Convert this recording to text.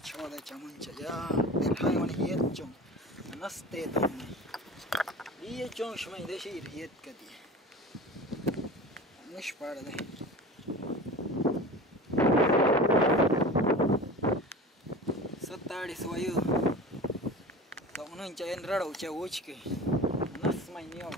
choda chamuncha ya del hai wan yet chong naste tam ye chong shmai de shir yet kadi nish parda satari soyu to nun cha en rado cha uch ke nas mai niyo